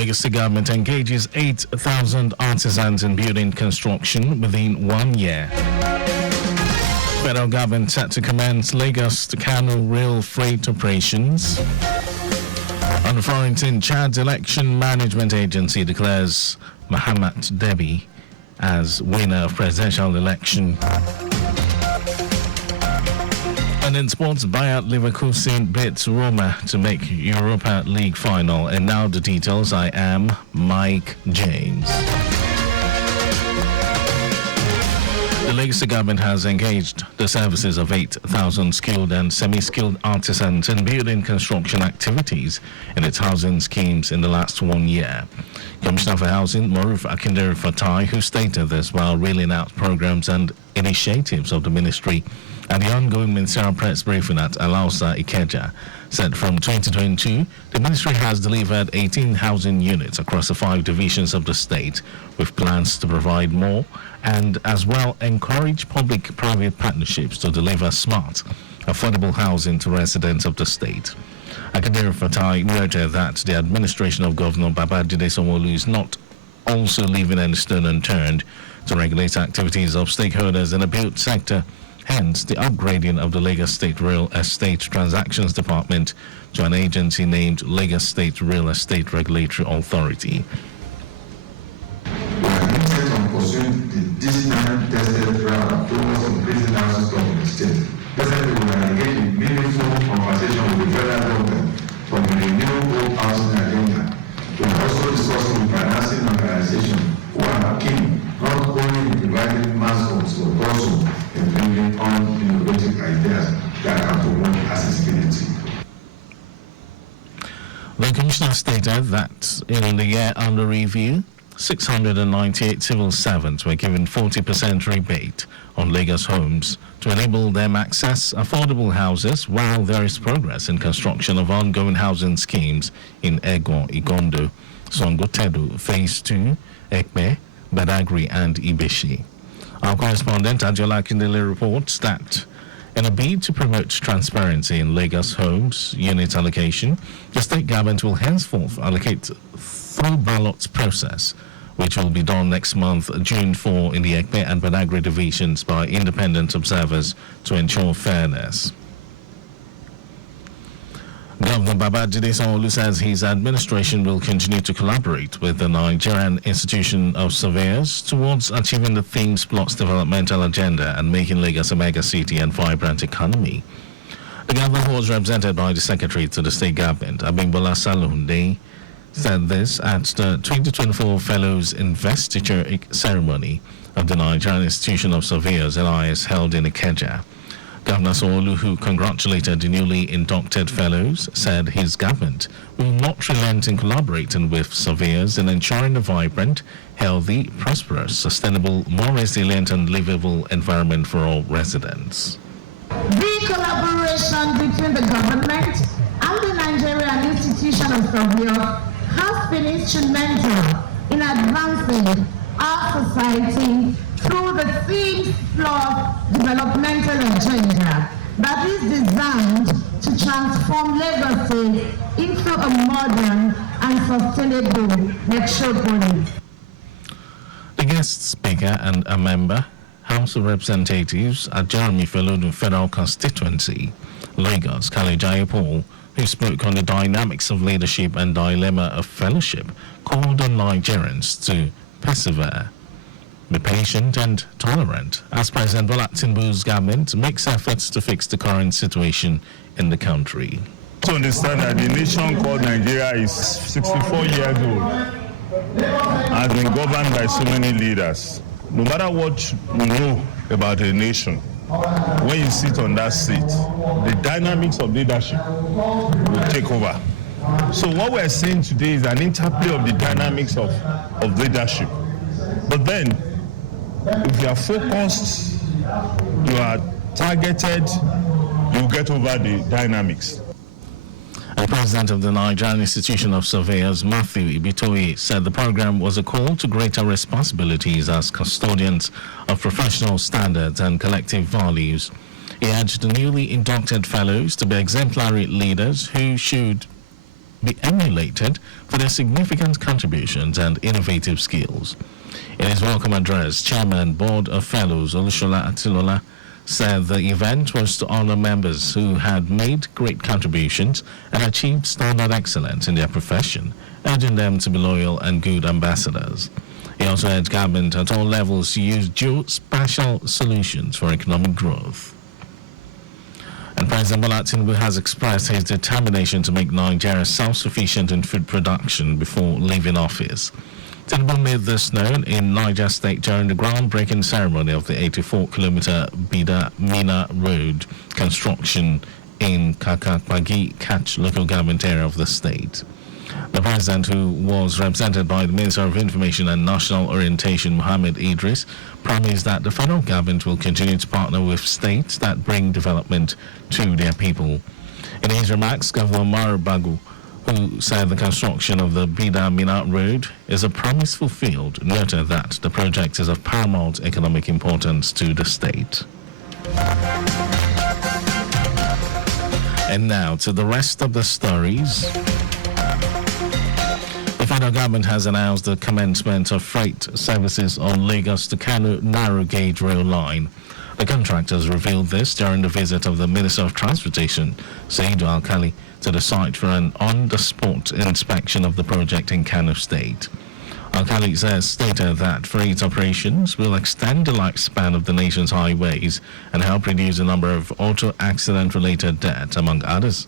Lagos State government engages 8,000 artisans in building construction within 1 year. Federal government set to commence Lagos to Kano rail freight operations. On the front, in Chad's election management agency declares Mahamat Debi as winner of presidential election. And in sports, Bayer Leverkusen beats Roma to make Europa League final. And now the details. I am Mike James. The Lagos government has engaged the services of 8,000 skilled and semi-skilled artisans in building construction activities in its housing schemes in the last 1 year. Commissioner for Housing, Moruf Akindere Fatai, who stated this while reeling out programs and initiatives of the ministry at the ongoing ministerial press briefing at Alausa Ikeja, said from 2022, the ministry has delivered 18 housing units across the 5 divisions of the state, with plans to provide more and as well encourage public-private partnerships to deliver smart, affordable housing to residents of the state. Akindere Fatai noted that the administration of Governor Babajide Sanwo-Olu is not also leaving any stone unturned to regulate activities of stakeholders in the built sector. Hence, the upgrading of the Lagos State Real Estate Transactions Department to an agency named Lagos State Real Estate Regulatory Authority. We are committed on pursuing this time-tested round of focus on increasing housing stock in the state. Presently, we are engaged in meaningful conversation with the federal government for the renewable housing agenda. We are also discussing with financing organizations who are keen not only in providing mass homes but also in bringing on innovative ideas that can promote accessibility. The Commissioner stated that in the year under review, 698 civil servants were given 40% rebate on Lagos homes to enable them access affordable houses, while there is progress in construction of ongoing housing schemes in Egon, Igondo, Songotedu, Phase 2, Ekpe, Badagry and Ibeshi. Our correspondent Ajola Kindele reports that in a bid to promote transparency in Lagos homes unit allocation, the state government will henceforth allocate through ballots process, which will be done next month, June 4, in the Ekpe and Badagry divisions by independent observers to ensure fairness. Governor Babajide Sanwo-Olu says his administration will continue to collaborate with the Nigerian Institution of Surveyors towards achieving the Themes Plus developmental agenda and making Lagos a mega city and vibrant economy. The governor was represented by the Secretary to the State Government, Abimbola Salunde, said this at the 2024 Fellows Investiture Ceremony of the Nigerian Institution of Surveyors, NIS, held in Ikeja. Governor Sanwo-Olu, who congratulated the newly inducted fellows, said his government will not relent in collaborating with surveyors in ensuring a vibrant, healthy, prosperous, sustainable, more resilient and livable environment for all residents. The collaboration between the government and the Nigerian Institution of Surveyors has been instrumental in advancing our society through the Themes Plus developmental agenda that is designed to transform Lagos State into a modern and sustainable metropolis. The guest speaker and a member, House of Representatives at Jeremy Felodu Federal Constituency, Lagos, Kalejaye Paul, who spoke on the dynamics of leadership and dilemma of fellowship, called on Nigerians to persevere, be patient and tolerant as President Bola Tinubu's government makes efforts to fix the current situation in the country. To understand that the nation called Nigeria is 64 years old, has been governed by so many leaders. No matter what you know about a nation, when you sit on that seat, the dynamics of leadership will take over. So what we're seeing today is an interplay of the dynamics of leadership. But then, if you are focused, you are targeted, you get over the dynamics. The president of the Nigerian Institution of Surveyors, Matthew Ibitoye, said the program was a call to greater responsibilities as custodians of professional standards and collective values. He urged the newly inducted fellows to be exemplary leaders who should be emulated for their significant contributions and innovative skills. In his welcome address, Chairman Board of Fellows Olushola Atilola said the event was to honor members who had made great contributions and achieved standard excellence in their profession, urging them to be loyal and good ambassadors. He also urged government at all levels to use geospatial solutions for economic growth. And President Bola Tinubu has expressed his determination to make Nigeria self-sufficient in food production before leaving office. Tinubu made this known in Niger State during the groundbreaking ceremony of the 84-kilometer Bida-Mina Road construction in Kakakpagi Catch local government area of the state. The president, who was represented by the Minister of Information and National Orientation, Mohammed Idris, promised that the federal government will continue to partner with states that bring development to their people. In his remarks, Governor Umaru Bagu, who said the construction of the Bida-Mina Road is a promise fulfilled, noted that the project is of paramount economic importance to the state. And now to the rest of the stories. The federal government has announced the commencement of freight services on Lagos to Kano narrow gauge rail line. The contractors revealed this during the visit of the Minister of Transportation, Saidu Alkali, to the site for an on-the-spot inspection of the project in Kano State. Alkali stated that freight operations will extend the lifespan of the nation's highways and help reduce the number of auto accident-related deaths, among others.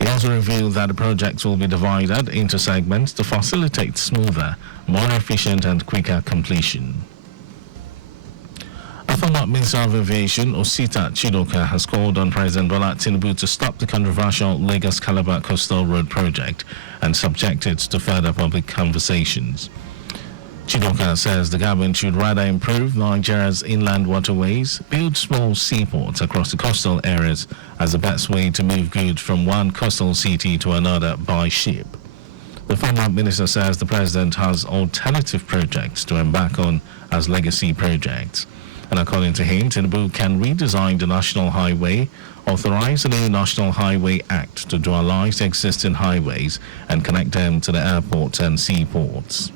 He also revealed that the projects will be divided into segments to facilitate smoother, more efficient and quicker completion. A former Minister of Aviation, Osita Chidoka, has called on President Bola Tinubu to stop the controversial Lagos-Calabar Coastal Road project and subject it to further public conversations. Chidoka says the government should rather improve Nigeria's inland waterways, build small seaports across the coastal areas as the best way to move goods from one coastal city to another by ship. The former minister says the president has alternative projects to embark on as legacy projects. And according to him, Tinubu can redesign the National Highway, authorize a new National Highway Act to dualize the existing highways and connect them to the airports and seaports.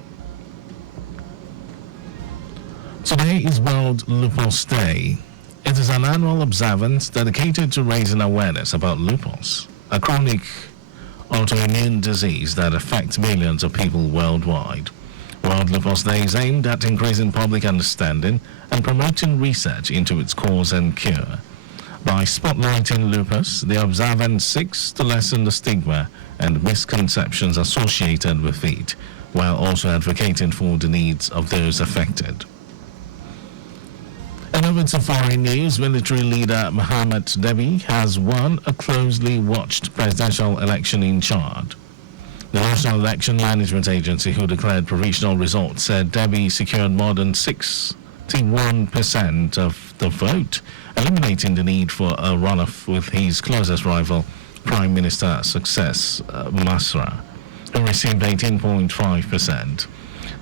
Today is World Lupus Day. It is an annual observance dedicated to raising awareness about lupus, a chronic autoimmune disease that affects millions of people worldwide. World Lupus Day is aimed at increasing public understanding and promoting research into its cause and cure. By spotlighting lupus, the observance seeks to lessen the stigma and misconceptions associated with it, while also advocating for the needs of those affected. And over to foreign news, military leader Mohamed Debi has won a closely watched presidential election in Chad. The National Election Management Agency, who declared provisional results, said Debi secured more than 61% of the vote, eliminating the need for a runoff with his closest rival, Prime Minister Success Masra, who received 18.5%.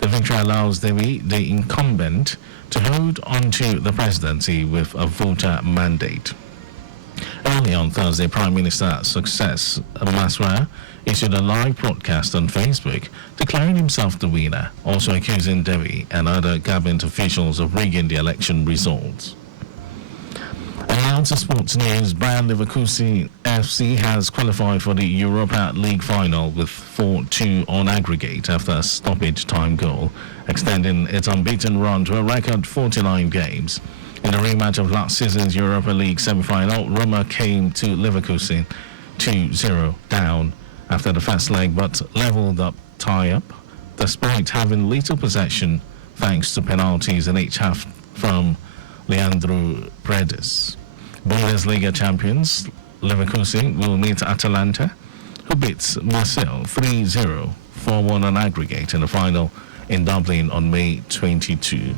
The victory allows Debi, the incumbent, to hold onto the presidency with a voter mandate. Early on Thursday, Prime Minister Success Masra issued a live broadcast on Facebook declaring himself the winner, also accusing Debi and other government officials of rigging the election results. And now to sports news. Bayer Leverkusen FC has qualified for the Europa League final with 4-2 on aggregate after a stoppage time goal, extending its unbeaten run to a record 49 games. In the rematch of last season's Europa League semi-final, Roma came to Leverkusen 2-0 down after the first leg, but leveled up tie-up despite having little possession thanks to penalties in each half from Leandro Paredes. Bundesliga champions Leverkusen will meet Atalanta, who beats Marseille 3-0, 4-1 on aggregate in the final in Dublin on May 22.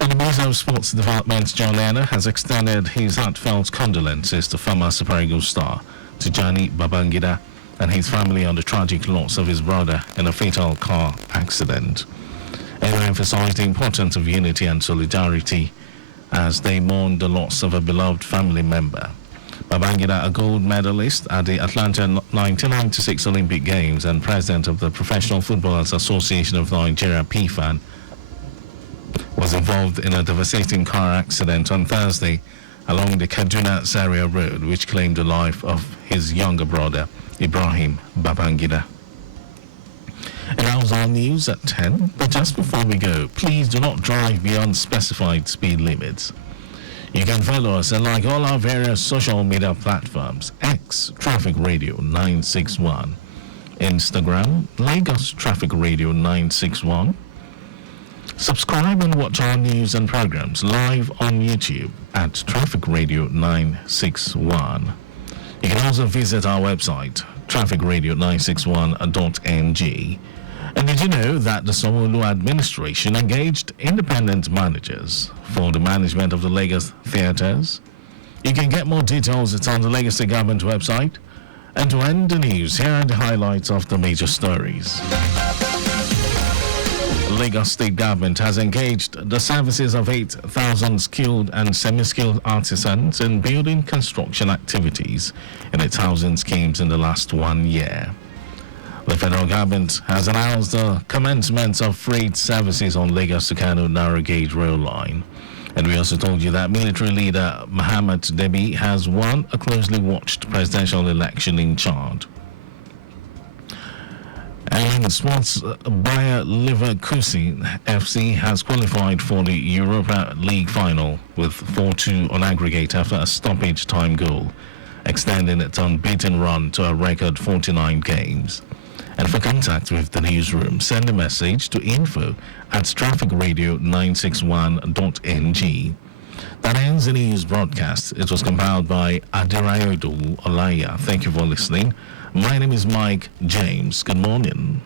And the Minister of Sports Development, John Lehner, has extended his heartfelt condolences to former Super Eagles star Tijani Babangida and his family on the tragic loss of his brother in a fatal car accident. And emphasized the importance of unity and solidarity as they mourn the loss of a beloved family member. Babangida, a gold medalist at the Atlanta 1996 Olympic Games and president of the Professional Footballers Association of Nigeria, PFAN, was involved in a devastating car accident on Thursday along the Kaduna Zaria Road, which claimed the life of his younger brother, Ibrahim Babangida. And that was our news at 10. But just before we go, please do not drive beyond specified speed limits. You can follow us and like all our various social media platforms: X Traffic Radio 961, Instagram Lagos Traffic Radio 961. Subscribe and watch our news and programs live on YouTube at Traffic Radio 961. You can also visit our website, trafficradio961.ng. And did you know that the Sanwo-Olu administration engaged independent managers for the management of the Lagos theatres? You can get more details. It's on the Lagos State Government website. And to end the news, here are the highlights of the major stories. Lagos State Government has engaged the services of 8,000 skilled and semi-skilled artisans in building construction activities in its housing schemes in the last 1 year. The federal government has announced the commencement of freight services on Lagos to Kano narrow gauge rail line. And we also told you that military leader Muhammad Debi has won a closely watched presidential election in Chad. And in sports, Bayer Leverkusen FC has qualified for the Europa League final with 4-2 on aggregate after a stoppage time goal, extending its unbeaten run to a record 49 games. And for contact with the newsroom, send a message to info@trafficradio961.ng. That ends the news broadcast. It was compiled by Adirayodo Olaya. Thank you for listening. My name is Mike James. Good morning.